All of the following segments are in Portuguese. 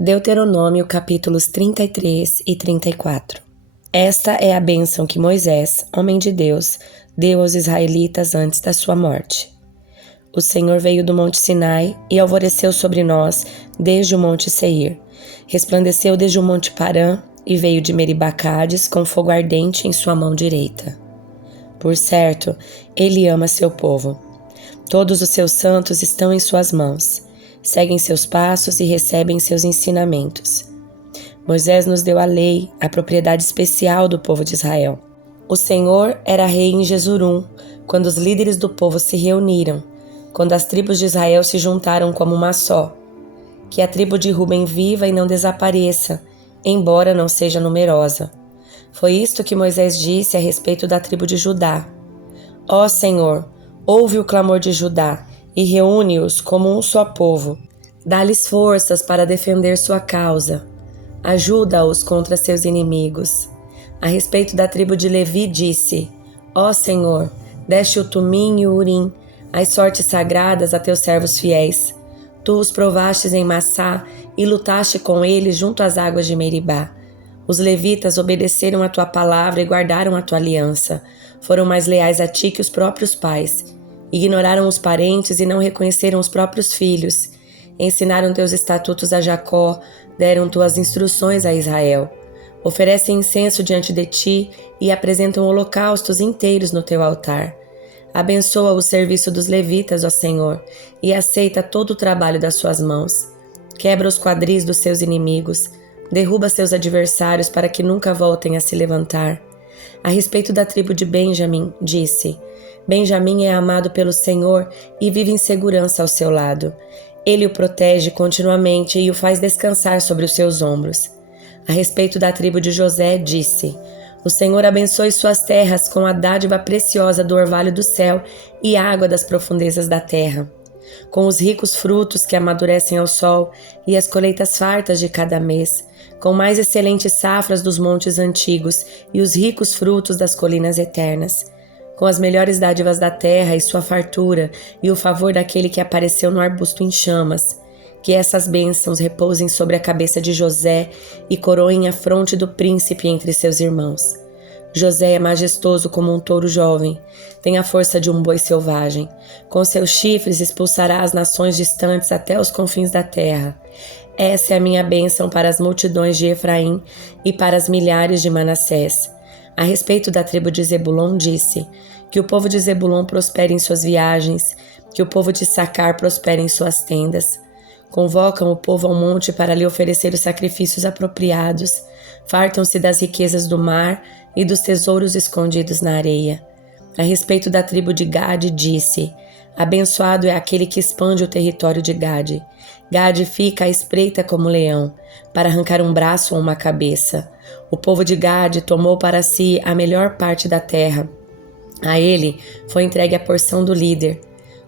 Deuteronômio capítulos 33 e 34. Esta é a bênção que Moisés, homem de Deus, deu aos israelitas antes da sua morte. O Senhor veio do monte Sinai e alvoreceu sobre nós desde o monte Seir. Resplandeceu desde o monte Parã e veio de Meribá-Cádiz com fogo ardente em sua mão direita. Por certo, ele ama seu povo. Todos os seus santos estão em suas mãos. Seguem seus passos e recebem seus ensinamentos. Moisés nos deu a lei, a propriedade especial do povo de Israel. O Senhor era rei em Jesurum, quando os líderes do povo se reuniram, quando as tribos de Israel se juntaram como uma só. Que a tribo de Ruben viva e não desapareça, embora não seja numerosa. Foi isto que Moisés disse a respeito da tribo de Judá. Ó Senhor, ouve o clamor de Judá e reúne-os como um só povo. Dá-lhes forças para defender sua causa. Ajuda-os contra seus inimigos. A respeito da tribo de Levi disse: Ó Senhor, deste o Tumim e o Urim, as sortes sagradas a teus servos fiéis. Tu os provastes em Massá e lutaste com eles junto às águas de Meribá. Os levitas obedeceram a tua palavra e guardaram a tua aliança. Foram mais leais a ti que os próprios pais. Ignoraram os parentes e não reconheceram os próprios filhos. Ensinaram teus estatutos a Jacó, deram tuas instruções a Israel. Oferecem incenso diante de ti e apresentam holocaustos inteiros no teu altar. Abençoa o serviço dos levitas, ó Senhor, e aceita todo o trabalho das suas mãos. Quebra os quadris dos seus inimigos, derruba seus adversários para que nunca voltem a se levantar. A respeito da tribo de Benjamim, disse: Benjamim é amado pelo Senhor e vive em segurança ao seu lado. Ele o protege continuamente e o faz descansar sobre os seus ombros. A respeito da tribo de José, disse: O Senhor abençoe suas terras com a dádiva preciosa do orvalho do céu e água das profundezas da terra, com os ricos frutos que amadurecem ao sol e as colheitas fartas de cada mês, com mais excelentes safras dos montes antigos e os ricos frutos das colinas eternas, com as melhores dádivas da terra e sua fartura e o favor daquele que apareceu no arbusto em chamas. Que essas bênçãos repousem sobre a cabeça de José e coroem a fronte do príncipe entre seus irmãos. José é majestoso como um touro jovem, tem a força de um boi selvagem. Com seus chifres expulsará as nações distantes até os confins da terra. Essa é a minha bênção para as multidões de Efraim e para as milhares de Manassés. A respeito da tribo de Zebulon disse: Que o povo de Zebulon prospere em suas viagens, que o povo de Issacar prospere em suas tendas. Convocam o povo ao monte para lhe oferecer os sacrifícios apropriados, fartam-se das riquezas do mar e dos tesouros escondidos na areia. A respeito da tribo de Gade disse: Abençoado é aquele que expande o território de Gade. Gade fica à espreita como leão, para arrancar um braço ou uma cabeça. O povo de Gade tomou para si a melhor parte da terra. A ele foi entregue a porção do líder.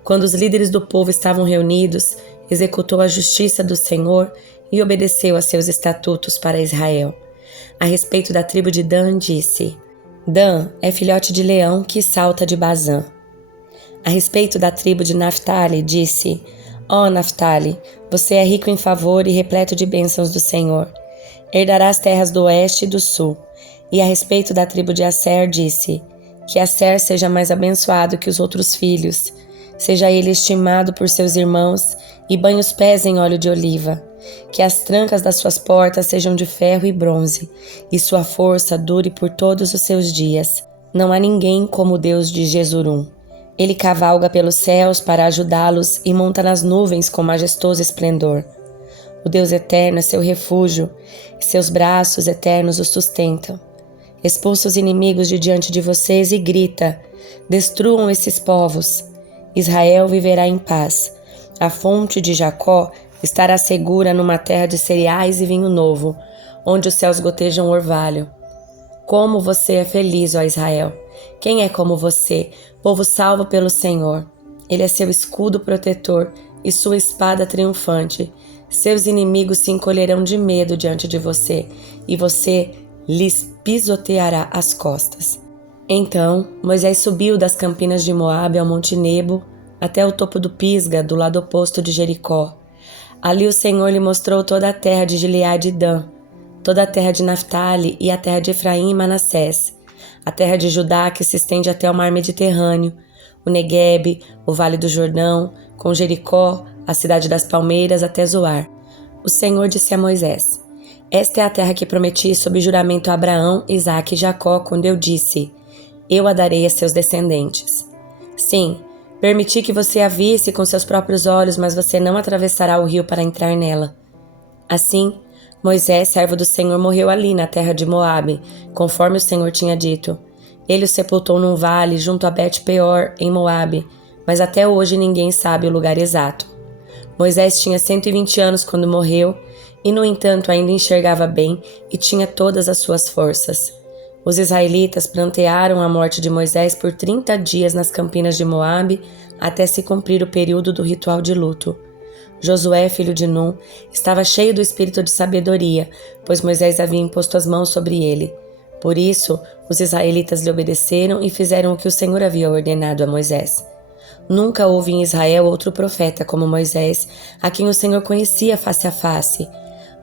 Quando os líderes do povo estavam reunidos, executou a justiça do Senhor e obedeceu a seus estatutos para Israel. A respeito da tribo de Dan, disse: Dan é filhote de leão que salta de Bazã. A respeito da tribo de Naftali, disse: Ó Naftali, você é rico em favor e repleto de bênçãos do Senhor. Herdará as terras do oeste e do sul. E a respeito da tribo de Asser, disse: Que Asser seja mais abençoado que os outros filhos. Seja ele estimado por seus irmãos e banhe os pés em óleo de oliva. Que as trancas das suas portas sejam de ferro e bronze, e sua força dure por todos os seus dias. Não há ninguém como o Deus de Jesurum. Ele cavalga pelos céus para ajudá-los e monta nas nuvens com majestoso esplendor. O Deus eterno é seu refúgio, e seus braços eternos o sustentam. Expulsa os inimigos de diante de vocês e grita: Destruam esses povos. Israel viverá em paz. A fonte de Jacó estará segura numa terra de cereais e vinho novo, onde os céus gotejam orvalho. Como você é feliz, ó Israel! Quem é como você, povo salvo pelo Senhor? Ele é seu escudo protetor e sua espada triunfante. Seus inimigos se encolherão de medo diante de você, e você lhes pisoteará as costas. Então Moisés subiu das campinas de Moabe ao Monte Nebo, até o topo do Pisga, do lado oposto de Jericó. Ali o Senhor lhe mostrou toda a terra de Gileade e Dan, toda a terra de Naftali e a terra de Efraim e Manassés, a terra de Judá que se estende até o mar Mediterrâneo, o Neguebe, o vale do Jordão, com Jericó, a cidade das palmeiras até Zoar. O Senhor disse a Moisés: Esta é a terra que prometi sob juramento a Abraão, Isaque e Jacó, quando eu disse: Eu a darei a seus descendentes. Sim, permiti que você a visse com seus próprios olhos, mas você não atravessará o rio para entrar nela. Assim, Moisés, servo do Senhor, morreu ali na terra de Moabe, conforme o Senhor tinha dito. Ele o sepultou num vale junto a Bet-peor, em Moabe, mas até hoje ninguém sabe o lugar exato. Moisés tinha 120 anos quando morreu, e no entanto ainda enxergava bem e tinha todas as suas forças. Os israelitas prantearam a morte de Moisés por 30 dias nas campinas de Moabe, até se cumprir o período do ritual de luto. Josué, filho de Num, estava cheio do espírito de sabedoria, pois Moisés havia imposto as mãos sobre ele. Por isso, os israelitas lhe obedeceram e fizeram o que o Senhor havia ordenado a Moisés. Nunca houve em Israel outro profeta como Moisés, a quem o Senhor conhecia face a face.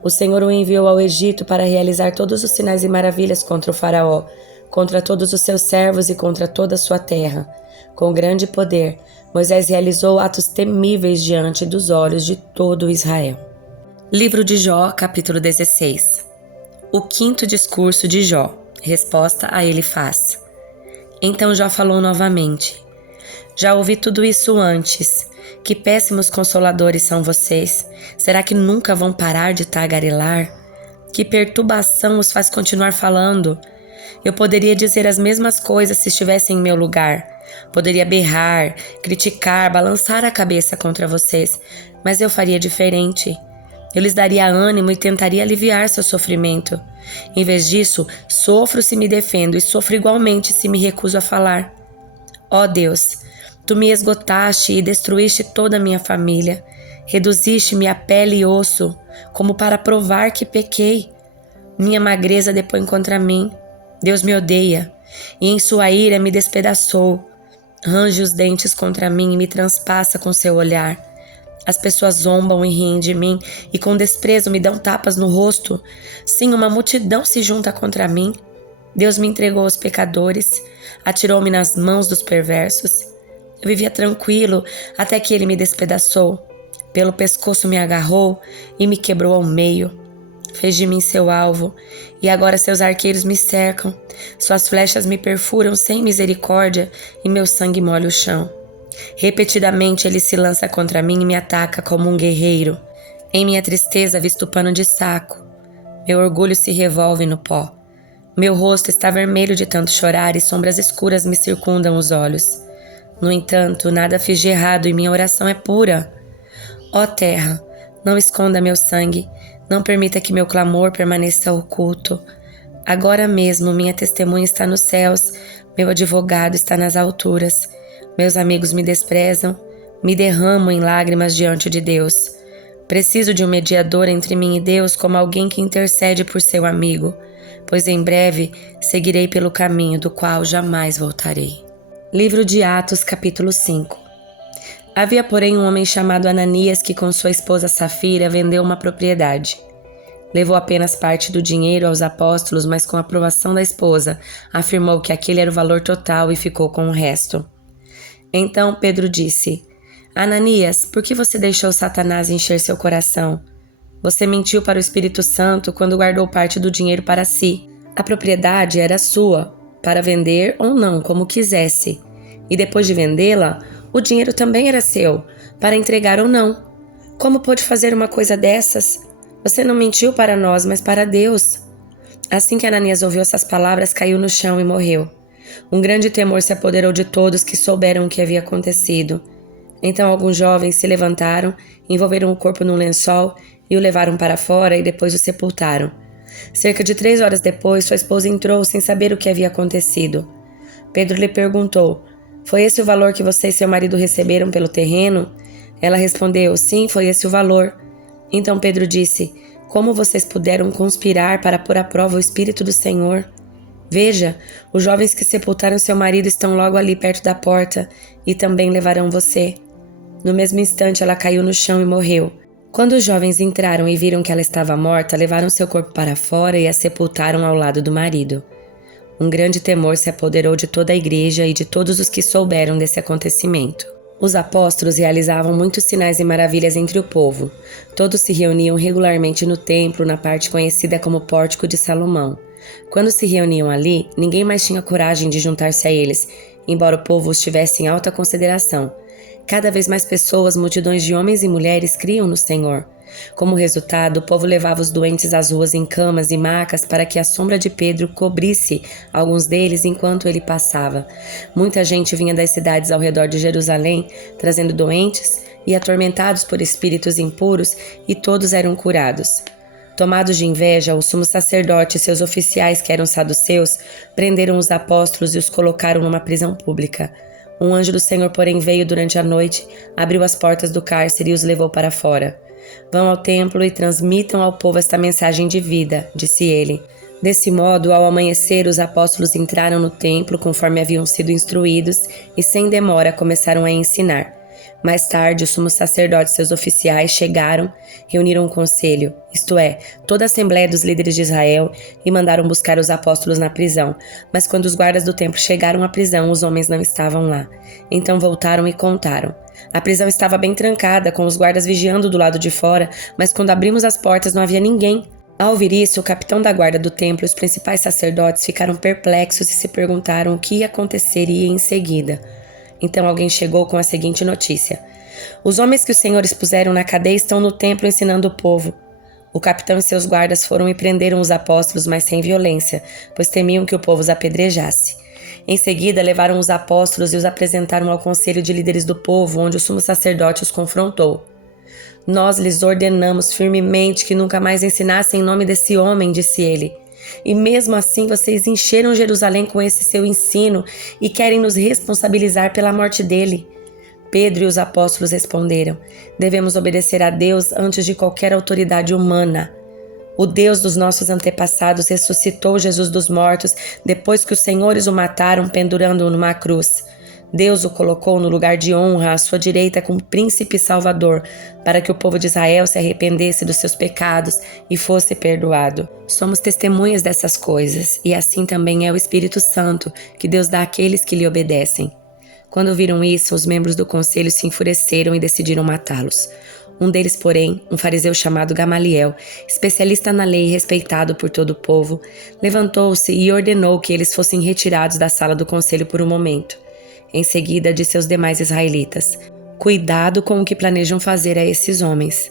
O Senhor o enviou ao Egito para realizar todos os sinais e maravilhas contra o faraó, contra todos os seus servos e contra toda a sua terra. Com grande poder, Moisés realizou atos temíveis diante dos olhos de todo Israel. Livro de Jó, capítulo 16. O quinto discurso de Jó. Resposta a Elifaz. Então Jó falou novamente: Já ouvi tudo isso antes. Que péssimos consoladores são vocês. Será que nunca vão parar de tagarelar? Que perturbação os faz continuar falando? Eu poderia dizer as mesmas coisas se estivesse em meu lugar. Poderia berrar, criticar, balançar a cabeça contra vocês, mas eu faria diferente. Eu lhes daria ânimo e tentaria aliviar seu sofrimento. Em vez disso, sofro se me defendo e sofro igualmente se me recuso a falar. Ó Deus, tu me esgotaste e destruíste toda a minha família. Reduziste-me a pele e osso, como para provar que pequei. Minha magreza depõe contra mim. Deus me odeia, e em sua ira me despedaçou. Range os dentes contra mim e me transpassa com seu olhar. As pessoas zombam e riem de mim, e com desprezo me dão tapas no rosto. Sim, uma multidão se junta contra mim. Deus me entregou aos pecadores, atirou-me nas mãos dos perversos. Eu vivia tranquilo até que ele me despedaçou. Pelo pescoço me agarrou e me quebrou ao meio. Fez de mim seu alvo, e agora seus arqueiros me cercam. Suas flechas me perfuram sem misericórdia, e meu sangue molha o chão. Repetidamente ele se lança contra mim e me ataca como um guerreiro. Em minha tristeza visto pano de saco. Meu orgulho se revolve no pó. Meu rosto está vermelho de tanto chorar e sombras escuras me circundam os olhos. No entanto, nada fiz de errado e minha oração é pura. Ó terra, não esconda meu sangue, não permita que meu clamor permaneça oculto. Agora mesmo minha testemunha está nos céus, meu advogado está nas alturas. Meus amigos me desprezam, me derramo em lágrimas diante de Deus. Preciso de um mediador entre mim e Deus, como alguém que intercede por seu amigo, pois em breve seguirei pelo caminho do qual jamais voltarei. Livro de Atos, capítulo 5. Havia, porém, um homem chamado Ananias que com sua esposa Safira vendeu uma propriedade. Levou apenas parte do dinheiro aos apóstolos, mas com a aprovação da esposa, afirmou que aquele era o valor total e ficou com o resto. Então Pedro disse: Ananias, por que você deixou Satanás encher seu coração? Você mentiu para o Espírito Santo quando guardou parte do dinheiro para si. A propriedade era sua, para vender ou não, como quisesse. E depois de vendê-la, o dinheiro também era seu, para entregar ou não. Como pôde fazer uma coisa dessas? Você não mentiu para nós, mas para Deus. Assim que Ananias ouviu essas palavras, caiu no chão e morreu. Um grande temor se apoderou de todos que souberam o que havia acontecido. Então alguns jovens se levantaram, envolveram o corpo num lençol e o levaram para fora e depois o sepultaram. Cerca de 3 horas depois, sua esposa entrou sem saber o que havia acontecido. Pedro lhe perguntou: Foi esse o valor que você e seu marido receberam pelo terreno? Ela respondeu: Sim, foi esse o valor. Então Pedro disse: Como vocês puderam conspirar para pôr à prova o Espírito do Senhor? Veja, os jovens que sepultaram seu marido estão logo ali perto da porta e também levarão você. No mesmo instante ela caiu no chão e morreu. Quando os jovens entraram e viram que ela estava morta, levaram seu corpo para fora e a sepultaram ao lado do marido. Um grande temor se apoderou de toda a igreja e de todos os que souberam desse acontecimento. Os apóstolos realizavam muitos sinais e maravilhas entre o povo. Todos se reuniam regularmente no templo, na parte conhecida como Pórtico de Salomão. Quando se reuniam ali, ninguém mais tinha coragem de juntar-se a eles, embora o povo os tivesse em alta consideração. Cada vez mais pessoas, multidões de homens e mulheres, criam no Senhor. Como resultado, o povo levava os doentes às ruas em camas e macas para que a sombra de Pedro cobrisse alguns deles enquanto ele passava. Muita gente vinha das cidades ao redor de Jerusalém, trazendo doentes e atormentados por espíritos impuros, e todos eram curados. Tomados de inveja, o sumo sacerdote e seus oficiais, que eram saduceus, prenderam os apóstolos e os colocaram numa prisão pública. Um anjo do Senhor, porém, veio durante a noite, abriu as portas do cárcere e os levou para fora. Vão ao templo e transmitam ao povo esta mensagem de vida, disse ele. Desse modo, ao amanhecer, os apóstolos entraram no templo conforme haviam sido instruídos e, sem demora, começaram a ensinar. Mais tarde, o sumo sacerdote e seus oficiais chegaram, reuniram um conselho, isto é, toda a assembleia dos líderes de Israel, e mandaram buscar os apóstolos na prisão. Mas quando os guardas do templo chegaram à prisão, os homens não estavam lá. Então voltaram e contaram. A prisão estava bem trancada, com os guardas vigiando do lado de fora, mas quando abrimos as portas não havia ninguém. Ao ouvir isso, o capitão da guarda do templo e os principais sacerdotes ficaram perplexos e se perguntaram o que aconteceria em seguida. Então alguém chegou com a seguinte notícia: os homens que os senhores puseram na cadeia estão no templo ensinando o povo. O capitão e seus guardas foram e prenderam os apóstolos, mas sem violência, pois temiam que o povo os apedrejasse. Em seguida, levaram os apóstolos e os apresentaram ao conselho de líderes do povo, onde o sumo sacerdote os confrontou. Nós lhes ordenamos firmemente que nunca mais ensinassem em nome desse homem, disse ele. E mesmo assim vocês encheram Jerusalém com esse seu ensino e querem nos responsabilizar pela morte dele. Pedro e os apóstolos responderam: devemos obedecer a Deus antes de qualquer autoridade humana. O Deus dos nossos antepassados ressuscitou Jesus dos mortos depois que os senhores o mataram pendurando-o numa cruz. Deus o colocou no lugar de honra à sua direita como príncipe salvador, para que o povo de Israel se arrependesse dos seus pecados e fosse perdoado. Somos testemunhas dessas coisas, e assim também é o Espírito Santo, que Deus dá àqueles que lhe obedecem. Quando viram isso, os membros do conselho se enfureceram e decidiram matá-los. Um deles, porém, um fariseu chamado Gamaliel, especialista na lei e respeitado por todo o povo, levantou-se e ordenou que eles fossem retirados da sala do conselho por um momento. Em seguida, disse aos demais israelitas: cuidado com o que planejam fazer a esses homens.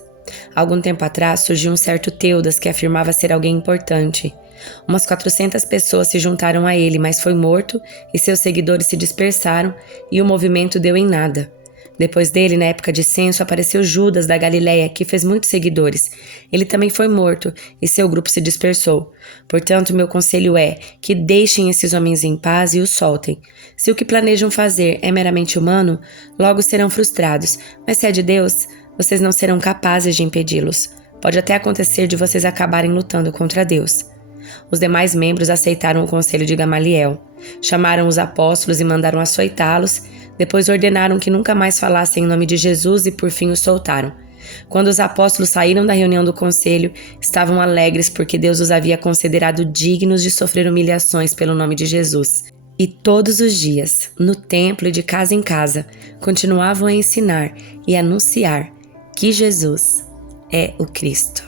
Algum tempo atrás surgiu um certo Teudas que afirmava ser alguém importante. Umas 400 pessoas se juntaram a ele, mas foi morto e seus seguidores se dispersaram e o movimento deu em nada. Depois dele, na época de censo, apareceu Judas da Galileia, que fez muitos seguidores. Ele também foi morto e seu grupo se dispersou. Portanto, meu conselho é que deixem esses homens em paz e os soltem. Se o que planejam fazer é meramente humano, logo serão frustrados, mas se é de Deus, vocês não serão capazes de impedi-los. Pode até acontecer de vocês acabarem lutando contra Deus. Os demais membros aceitaram o conselho de Gamaliel. Chamaram os apóstolos e mandaram açoitá-los. Depois ordenaram que nunca mais falassem em nome de Jesus e por fim os soltaram. Quando os apóstolos saíram da reunião do conselho, estavam alegres porque Deus os havia considerado dignos de sofrer humilhações pelo nome de Jesus. E todos os dias, no templo e de casa em casa, continuavam a ensinar e anunciar que Jesus é o Cristo.